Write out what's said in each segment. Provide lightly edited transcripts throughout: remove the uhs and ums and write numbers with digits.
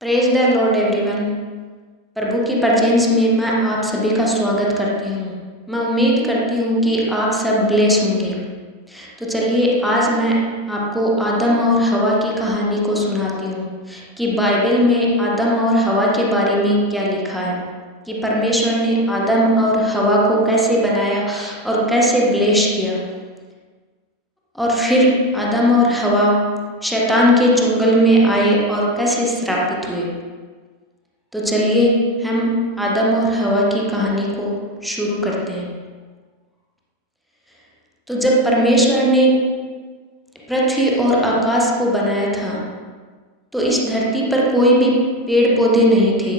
Praise the Lord everyone. प्रभु की presence में मैं आप सभी का स्वागत करती हूँ। मैं उम्मीद करती हूँ कि आप सब ब्लेस होंगे। तो चलिए आज मैं आपको आदम और हवा की कहानी को सुनाती हूँ कि बाइबल में आदम और हवा के बारे में क्या लिखा है, कि परमेश्वर ने आदम और हवा को कैसे बनाया और कैसे ब्लेस किया, और फिर आदम और हवा शैतान के चुंगल में आए और कैसे श्रापित हुए। तो चलिए हम आदम और हवा की कहानी को शुरू करते हैं। तो जब परमेश्वर ने पृथ्वी और आकाश को बनाया था तो इस धरती पर कोई भी पेड़ पौधे नहीं थे,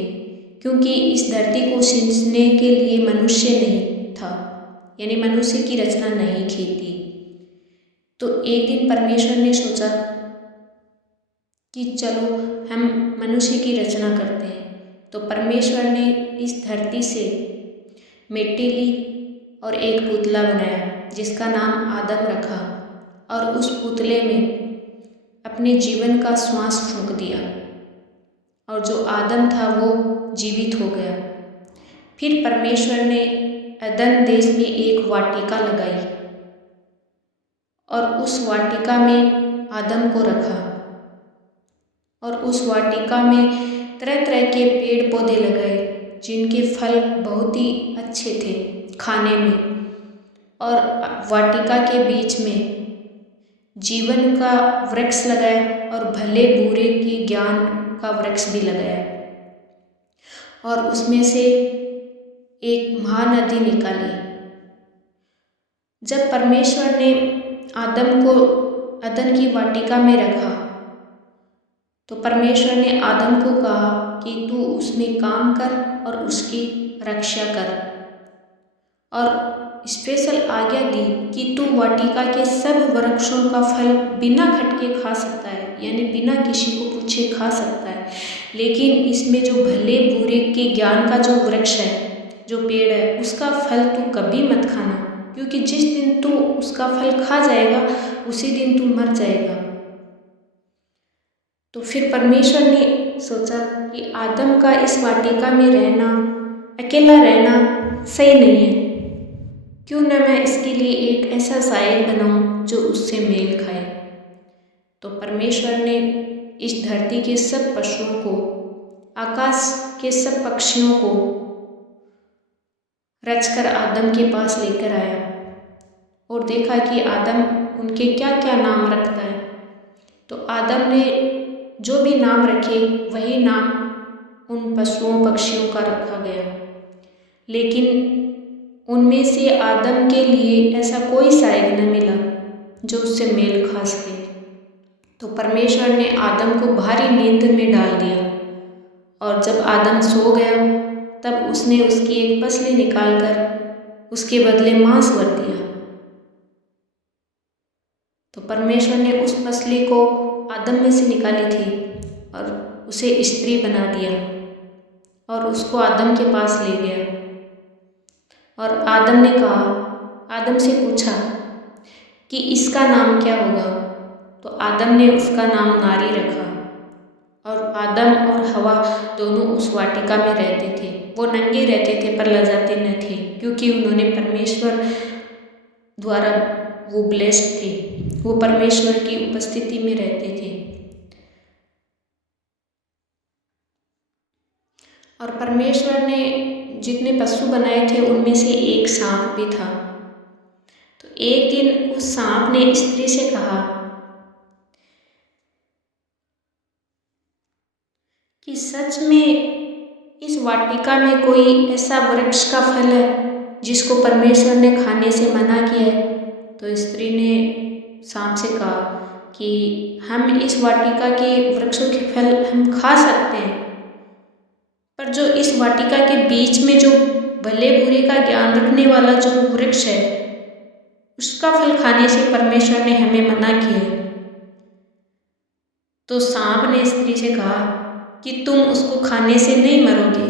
क्योंकि इस धरती को सींचने के लिए मनुष्य नहीं था, यानी मनुष्य की रचना नहीं की थी। तो एक दिन परमेश्वर ने सोचा कि चलो हम मनुष्य की रचना करते हैं। तो परमेश्वर ने इस धरती से मिट्टी ली और एक पुतला बनाया जिसका नाम आदम रखा, और उस पुतले में अपने जीवन का श्वास फूंक दिया और जो आदम था वो जीवित हो गया। फिर परमेश्वर ने अदन देश में एक वाटिका लगाई और उस वाटिका में आदम को रखा, और उस वाटिका में तरह तरह के पेड़ पौधे लगाए जिनके फल बहुत ही अच्छे थे खाने में, और वाटिका के बीच में जीवन का वृक्ष लगाया और भले बुरे के ज्ञान का वृक्ष भी लगाया, और उसमें से एक महानदी निकाली। जब परमेश्वर ने आदम को अदन की वाटिका में रखा तो परमेश्वर ने आदम को कहा कि तू उसमें काम कर और उसकी रक्षा कर, और स्पेशल आज्ञा दी कि तू वाटिका के सब वृक्षों का फल बिना खटके खा सकता है, यानी बिना किसी को पूछे खा सकता है, लेकिन इसमें जो भले बुरे के ज्ञान का जो वृक्ष है, जो पेड़ है, उसका फल तू कभी मत खाना, क्योंकि जिस दिन तू उसका फल खा जाएगा उसी दिन तू मर जाएगा। तो फिर परमेश्वर ने सोचा कि आदम का इस वाटिका में रहना, अकेला रहना सही नहीं है, क्यों न मैं इसके लिए एक ऐसा साया बनाऊं जो उससे मेल खाए। तो परमेश्वर ने इस धरती के सब पशुओं को, आकाश के सब पक्षियों को रचकर आदम के पास लेकर आया और देखा कि आदम उनके क्या क्या नाम रखता है। तो आदम ने जो भी नाम रखे वही नाम उन पशुओं पक्षियों का रखा गया, लेकिन उनमें से आदम के लिए ऐसा कोई शायद न मिला जो उससे मेल खा सके। तो परमेश्वर ने आदम को भारी नींद में डाल दिया, और जब आदम सो गया तब उसने उसकी एक पसली निकालकर उसके बदले मांस भर दिया। तो परमेश्वर ने उस पसली को आदम में से निकाली थी और उसे स्त्री बना दिया और उसको आदम के पास ले गया, और आदम ने कहा, आदम से पूछा कि इसका नाम क्या होगा। तो आदम ने उसका नाम नारी रखा, और आदम और हवा दोनों उस वाटिका में रहते थे। वो नंगे रहते थे पर लजाते न थे, क्योंकि उन्होंने परमेश्वर द्वारा वो ब्लेस्ड थे, वो परमेश्वर की उपस्थिति में रहते थे। और परमेश्वर ने जितने पशु बनाए थे उनमें से एक सांप भी था। तो एक दिन उस सांप ने स्त्री से कहा कि सच में इस वाटिका में कोई ऐसा वृक्ष का फल है जिसको परमेश्वर ने खाने से मना किया है। तो स्त्री ने सांप से कहा कि हम इस वाटिका के वृक्षों के फल हम खा सकते हैं, पर जो इस वाटिका के बीच में जो भले बुरे का ज्ञान रखने वाला जो वृक्ष है उसका फल खाने से परमेश्वर ने हमें मना किया है। तो सांप ने स्त्री से कहा कि तुम उसको खाने से नहीं मरोगे,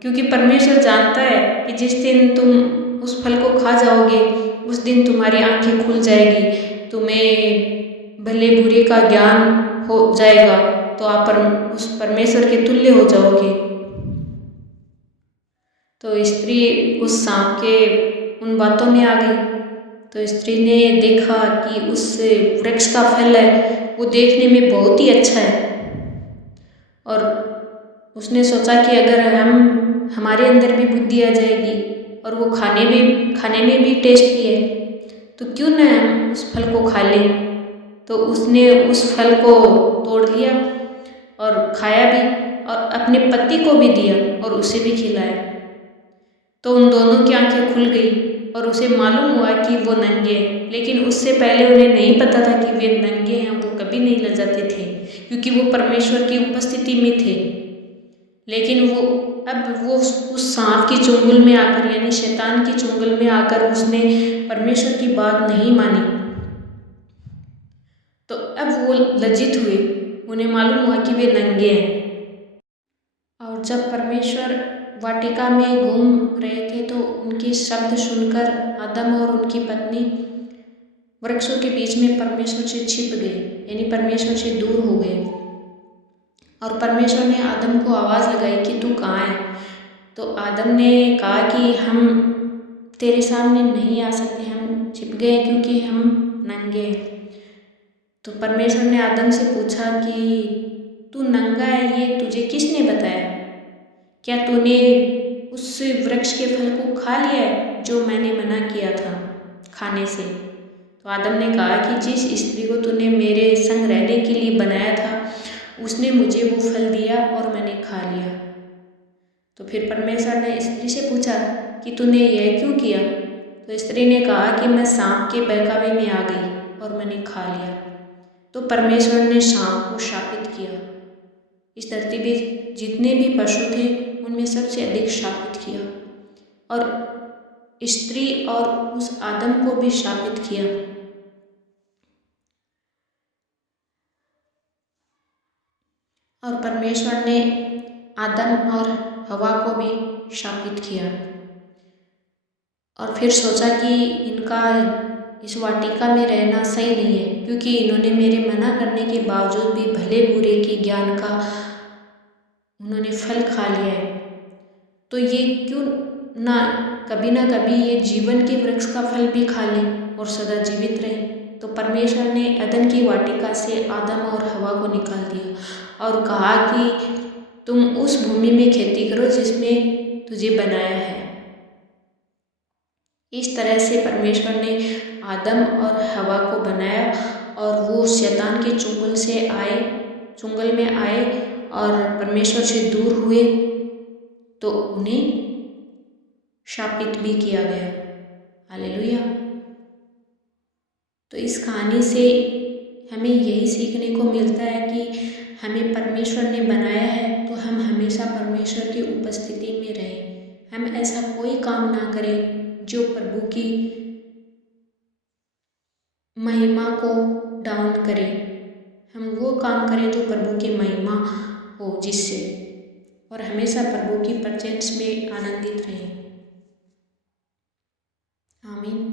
क्योंकि परमेश्वर जानता है कि जिस दिन तुम उस फल को खा जाओगे उस दिन तुम्हारी आंखें खुल जाएगी, तुम्हें भले बुरे का ज्ञान हो जाएगा, तो आप उस परमेश्वर के तुल्य हो जाओगे। तो स्त्री उस सांप के उन बातों में आ गई। तो स्त्री ने देखा कि उस वृक्ष का फल है वो देखने में बहुत ही अच्छा है, और उसने सोचा कि अगर हमारे अंदर भी बुद्धि आ जाएगी और वो खाने में भी टेस्टी है, तो क्यों न हम उस फल को खा लें। तो उसने उस फल को तोड़ लिया और खाया भी, और अपने पति को भी दिया और उसे भी खिलाया। तो उन दोनों की आंखें खुल गई और उसे मालूम हुआ कि वो नंगे हैं, लेकिन उससे पहले उन्हें नहीं पता था कि वे नंगे हैं। वो कभी नहीं लजाते थे क्योंकि वो परमेश्वर की उपस्थिति में थे। लेकिन वो उस सांप की चुंगल में आकर, यानी शैतान की चुंगल में आकर उसने परमेश्वर की बात नहीं मानी। तो अब वो लज्जित हुए, उन्हें मालूम हुआ कि वे नंगे हैं। और जब परमेश्वर वाटिका में घूम रहे थे तो उनके शब्द सुनकर आदम और उनकी पत्नी वृक्षों के बीच में परमेश्वर से छिप गए, यानी परमेश्वर से दूर हो गए। और परमेश्वर ने आदम को आवाज़ लगाई कि तू कहाँ है। तो आदम ने कहा कि हम तेरे सामने नहीं आ सकते, हम छिप गए क्योंकि हम नंगे हैं। तो परमेश्वर ने आदम से पूछा कि तू नंगा है, ये तुझे किसने बताया? क्या तूने उस वृक्ष के फल को खा लिया है जो मैंने मना किया था खाने से? तो आदम ने कहा कि जिस स्त्री को तूने मेरे संग रहने के लिए बनाया था उसने मुझे वो फल दिया और मैंने खा लिया। तो फिर परमेश्वर ने स्त्री से पूछा कि तूने यह क्यों किया? तो स्त्री ने कहा कि मैं सांप के बहकावे में आ गई और मैंने खा लिया। तो परमेश्वर ने सांप को शापित किया। इस धरती पे जितने भी पशु थे उनमें सबसे अधिक शापित किया, और स्त्री और उस आदम को भी शापित किया। और परमेश्वर ने आदम और हवा को भी शापित किया, और फिर सोचा कि इनका इस वाटिका में रहना सही नहीं है, क्योंकि इन्होंने मेरे मना करने के बावजूद भी भले बुरे के ज्ञान का उन्होंने फल खा लिया है। तो ये क्यों ना कभी ये जीवन के वृक्ष का फल भी खा लें और सदा जीवित रहें। तो परमेश्वर ने अदन की वाटिका से आदम और हवा को निकाल दिया और कहा कि तुम उस भूमि में खेती करो जिसमें तुझे बनाया है। इस तरह से परमेश्वर ने आदम और हवा को बनाया, और वो शैतान के चुंगल में आए और परमेश्वर से दूर हुए, तो उन्हें शापित भी किया गया। हालेलुया। तो इस कहानी से हमें यही सीखने को मिलता है कि हमें परमेश्वर ने बनाया है तो हम हमेशा परमेश्वर की उपस्थिति में रहें। हम ऐसा कोई काम ना करें जो प्रभु की महिमा को डाउन करे। हम वो काम करें जो प्रभु की महिमा हो, जिससे, और हमेशा प्रभु की प्रेजेंस में आनंदित रहें। आमीन।